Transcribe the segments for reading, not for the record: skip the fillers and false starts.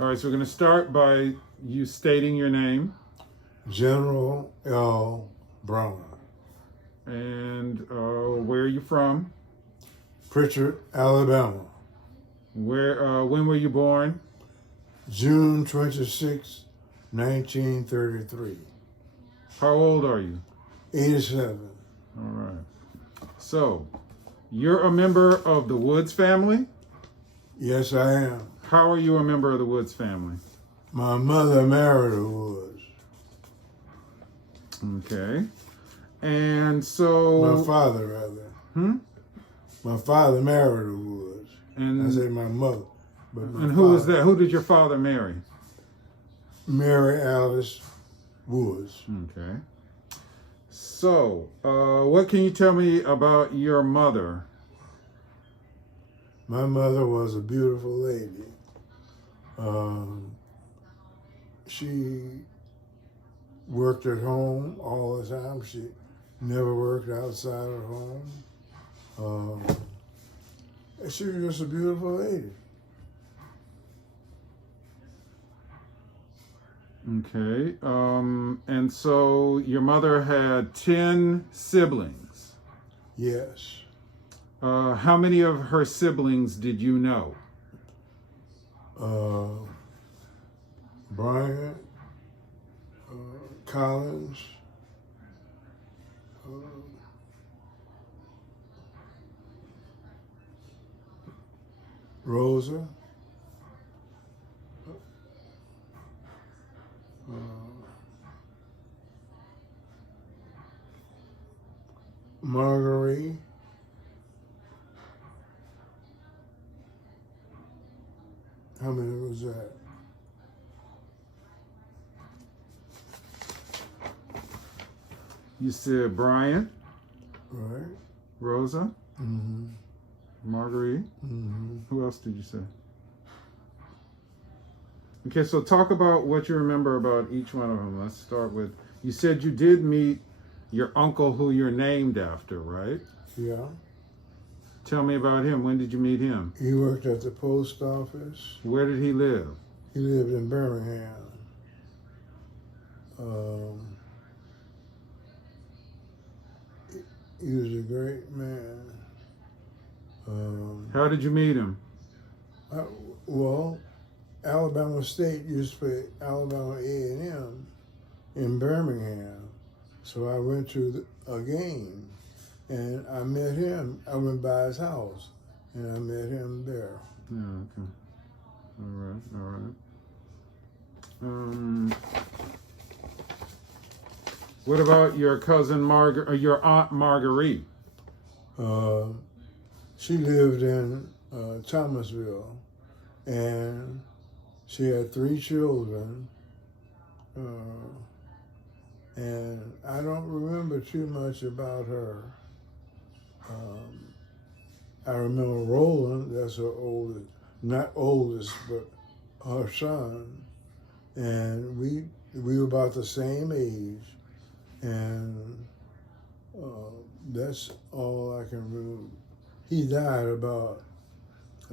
All right, so we're going to start by you stating your name General L. Brown. and where are you from? Pritchard, Alabama. When were you born? June 26, 1933. How old are you? 87. All right. So, you're a member of the Woods family? Yes, I am. How are you a member of the Woods family? My mother married a Woods. Okay. And so... My father, rather. Hmm? My father married a Woods. And, I say my mother. But and who was that? Who did your father marry? Mary Alice Woods. Okay. So, what can you tell me about your mother? My mother was a beautiful lady. She worked at home all the time. She never worked outside of home. She was just a beautiful lady. Okay. And so your mother had 10 siblings. Yes. How many of her siblings did you know? Brian, Collins, Rosa, Marguerite, how many was that? You said Brian, Right? Rosa, Mm-hmm. Marguerite. Mm-hmm. Who else did you say? Okay, so talk about what you remember about each one of them. Let's start with, you said you did meet your uncle who you're named after, right? Yeah. Tell me about him. When did you meet him? He worked at the post office. Where did he live? He lived in Birmingham. He was a great man. How did you meet him? Well, Alabama State used to play Alabama A&M in Birmingham. So I went to a game and I met him. I went by his house and I met him there. Yeah, okay. All right. What about your cousin or your aunt Marguerite? She lived in Thomasville and she had 3 children. And I don't remember too much about her. I remember Roland, that's her oldest, not oldest, but her son. And we were about the same age. And that's all I can remember. He died about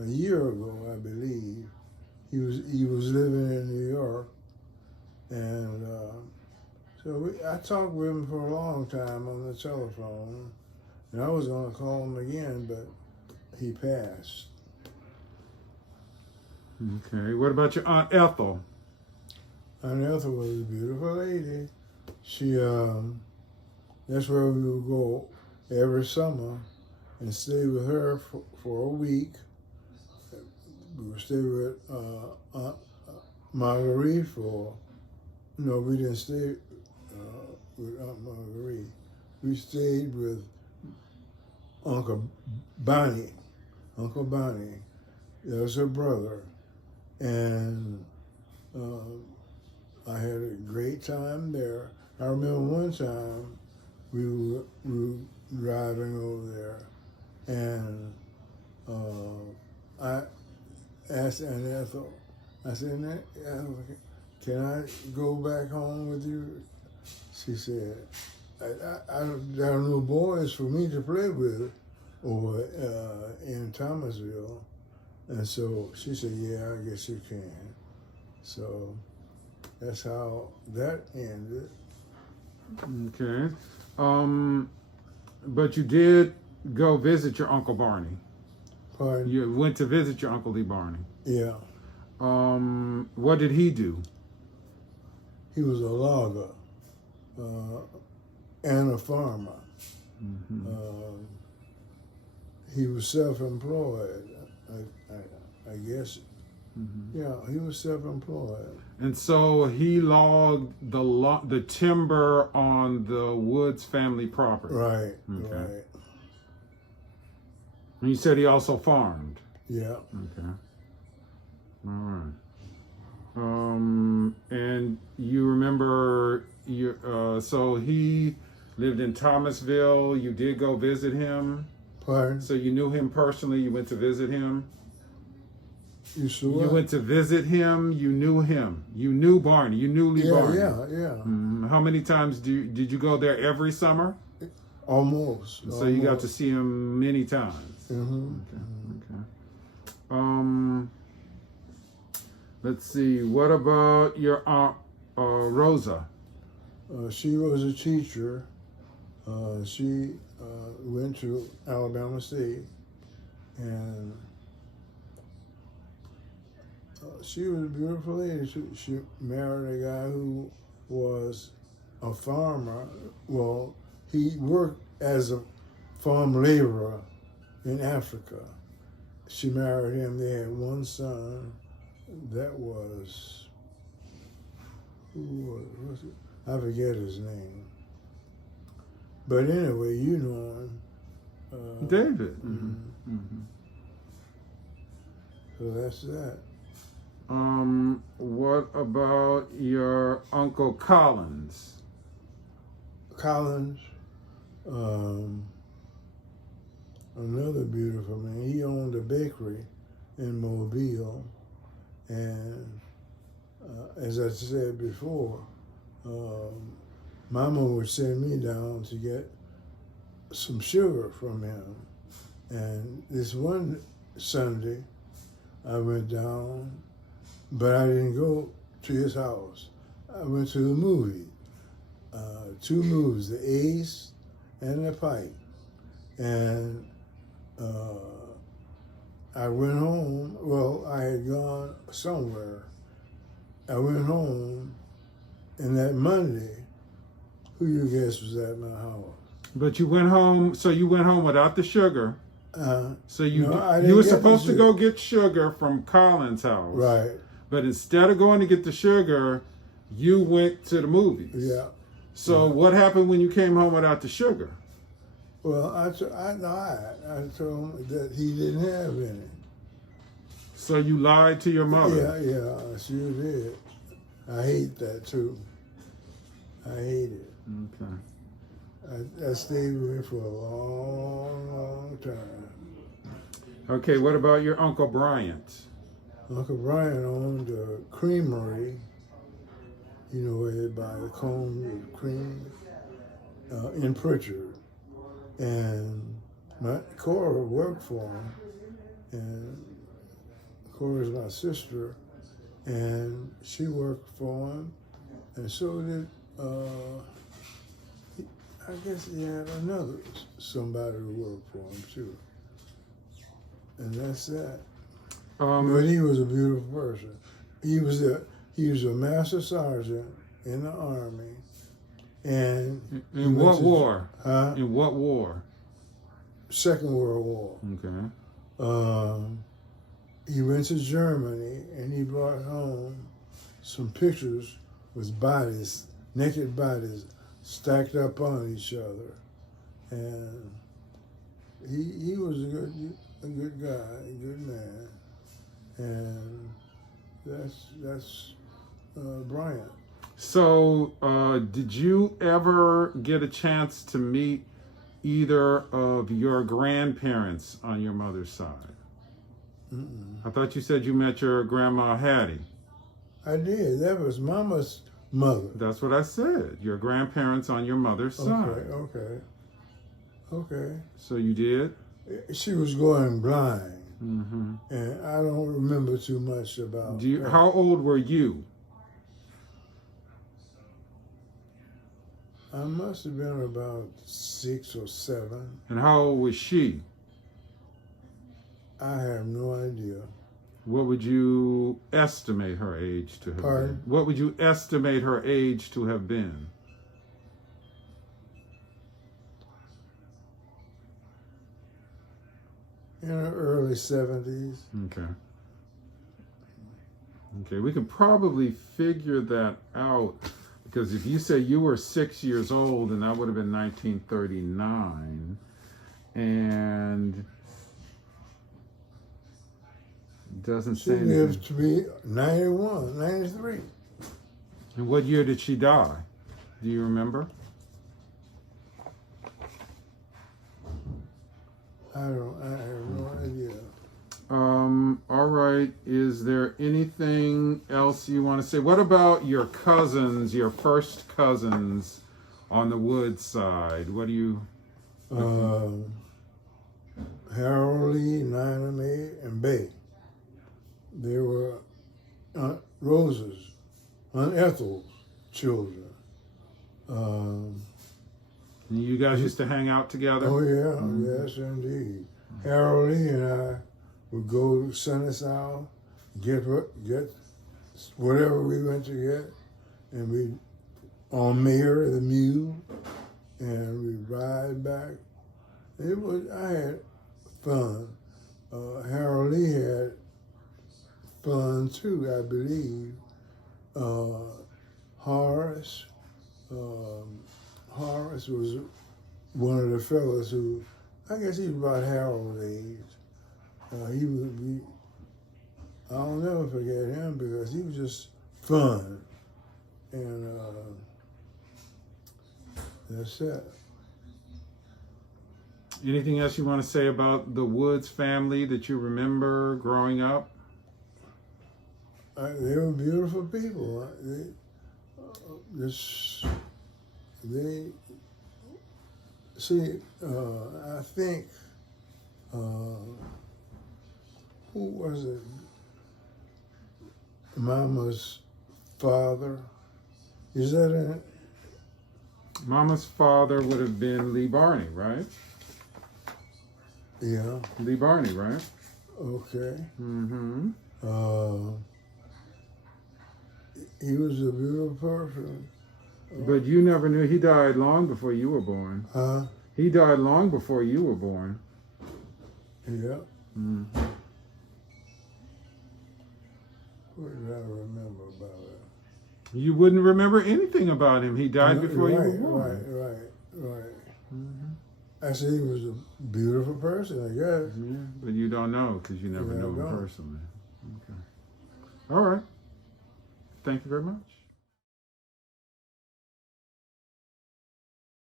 a year ago, I believe. He was living in New York. And so I talked with him for a long time on the telephone, and I was going to call him again, but he passed. Okay. What about your Aunt Ethel? Aunt Ethel was a beautiful lady. She, that's where we would go every summer and stay with her for a week. We would stay with Aunt Marguerite we didn't stay with Aunt Marguerite. We stayed with Uncle Bonnie. Uncle Bonnie, that was her brother. And I had a great time there. I remember one time we were driving over there and I asked Aunt Ethel, I said, Aunt Ethel, can I go back home with you? She said, there are no boys for me to play with over in Thomasville. And so she said, yeah, I guess you can. So that's how that ended. Okay. But you did go visit your Uncle Barney. Pardon? You went to visit your Uncle Lee Barney. Yeah. What did he do? He was a logger and a farmer. He was self-employed, I guess. Yeah, he was self-employed. And so he logged the timber on the Woods family property. Right, Okay. right. And you said he also farmed. Yeah. Okay. All right. And you remember so he lived in Thomasville. You did go visit him. Pardon? So you knew him personally. You went to visit him. You sure? You went to visit him. You knew him. You knew Barney. You knew Lee Barney. Yeah. How many times did you go there every summer? Almost. So you got to see him many times. Okay. Let's see. What about your aunt Rosa? She was a teacher. She went to Alabama State, and she was a beautiful lady. She married a guy who was a farmer. Well, he worked as a farm laborer in Africa. She married him. They had one son. That was, who was it? I forget his name. But anyway, you know him. David. So that's that. What about your Uncle Collins? Collins, another beautiful man. He owned a bakery in Mobile, and as I said before, Mama would send me down to get some sugar from him. And this one Sunday, I went down, but I didn't go to his house. I went to the movie. 2 movies, The Ace and The Pike. And I went home. Well, I had gone somewhere. I went home, and that Monday, who you guess was at my house? But you went home, so you went home without the sugar. So you I you were didn't get supposed the to go get sugar from Collins' house. Right. But instead of going to get the sugar, you went to the movies. Yeah. So what happened when you came home without the sugar? Well, I lied. I told him that he didn't have any. So you lied to your mother. Yeah, I sure did. I hate that too. I hate it. Okay. I stayed with him for a long, long time. Okay, what about your Uncle Bryant? Uncle Brian owned a creamery, you know, where they buy the cone with cream, in Pritchard. And Cora worked for him, and Cora's my sister, and she worked for him, and so did, I guess he had somebody who worked for him too. And that's that. But he was a beautiful person. He was a master sergeant in the Army, and in what war? Huh? In what war? Second World War. Okay. He went to Germany, and he brought home some pictures with bodies, naked bodies, stacked up on each other, and he was a good guy, a good man, and that's Bryant. So, did you ever get a chance to meet either of your grandparents on your mother's side? I thought you said you met your grandma Hattie. I did. That was Mama's mother. That's what I said. Your grandparents on your mother's side. Okay. So you did? She was going blind. Mm-hmm. and I don't remember too much about. her. How old were you? I must have been about 6 or 7. And how old was she? I have no idea. What would you estimate her age to have Pardon? been? What would you estimate her age to have been? In her early 70s. Okay. Okay, we could probably figure that out because if you say you were 6 years old, then that would have been 1939, and it doesn't She say anything. lived to be 91, 93. And what year did she die? Do you remember? I have no idea. All right. Is there anything else you want to say? What about your cousins, your first cousins on the Wood side? What do you... Harold Lee, Nina Mae, and Bay. They were Aunt Rose's, Aunt Ethel's children. You guys used to hang out together? Oh yeah, yes indeed. Harold Lee and I would go to Sunnyside, get whatever we went to get, and we on Mayor the Mule, and we'd ride back. I had fun. Harold Lee had fun too, I believe. Horace was one of the fellas who, I guess he was about Harold's age. He would be, I'll never forget him because he was just fun. And that's it. Anything else you want to say about the Woods family that you remember growing up? They were beautiful people. I think, who was it? Mama's father. Is that it? Mama's father would have been Lee Barney, right? Yeah. Lee Barney, right? Okay. Mm-hmm. He was a beautiful person. But you never knew he died long before you were born. Huh? He died long before you were born. Yeah. Mm. What did I remember about it? You wouldn't remember anything about him. He died before you were born. Right. Mm-hmm. I said he was a beautiful person, I guess. Yeah, but you don't know because you never Yeah, I knew him don't. personally. Okay. All right. Thank you very much.